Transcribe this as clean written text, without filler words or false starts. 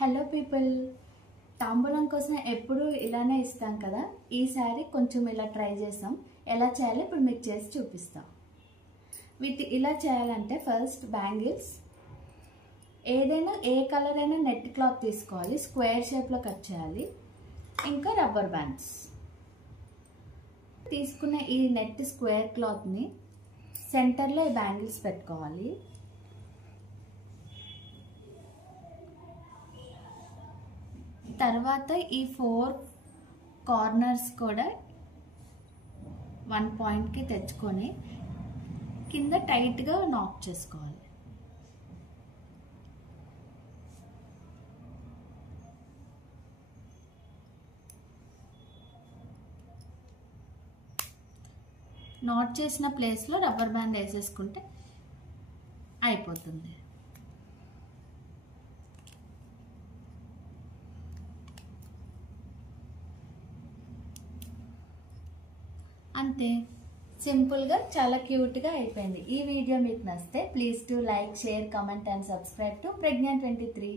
Hello people, తాంబూలం కోసం ఎప్పుడు ఇలానే ఇస్తాం కదా. ఈసారి కొంచెం ఇలా ట్రై చేస్తాం. ఎలా చేయాలో ఇప్పుడు మీకు చేసి చూపిస్తాం. ఇలా చేయాలంటే ఫస్ట్ బ్యాంగిల్స్ ఏదైనా ఏ కలర్ అయినా నెట్ క్లాత్ తీసుకోవాలి, స్క్వేర్ షేప్లో కట్ చేయాలి. ఇంకా రబ్బర్ బ్యాండ్స్ తీసుకున్న ఈ నెట్ స్క్వేర్ క్లాత్ని సెంటర్లో ఈ బ్యాంగిల్స్ పెట్టుకోవాలి. తర్వాత ఈ 4 కార్నర్స్ కూడా 1 పాయింట్కి తెచ్చుకొని కింద టైట్గా నాక్ చేసుకోవాలి. నాట్ చేసిన ప్లేస్లో రబ్బర్ బ్యాండ్ వేసేసుకుంటే అయిపోతుంది. అంతే, సింపుల్గా చాలా క్యూట్గా అయిపోయింది. ఈ వీడియో మీకు నచ్చితే please to like, share, comment and subscribe to Pregna23.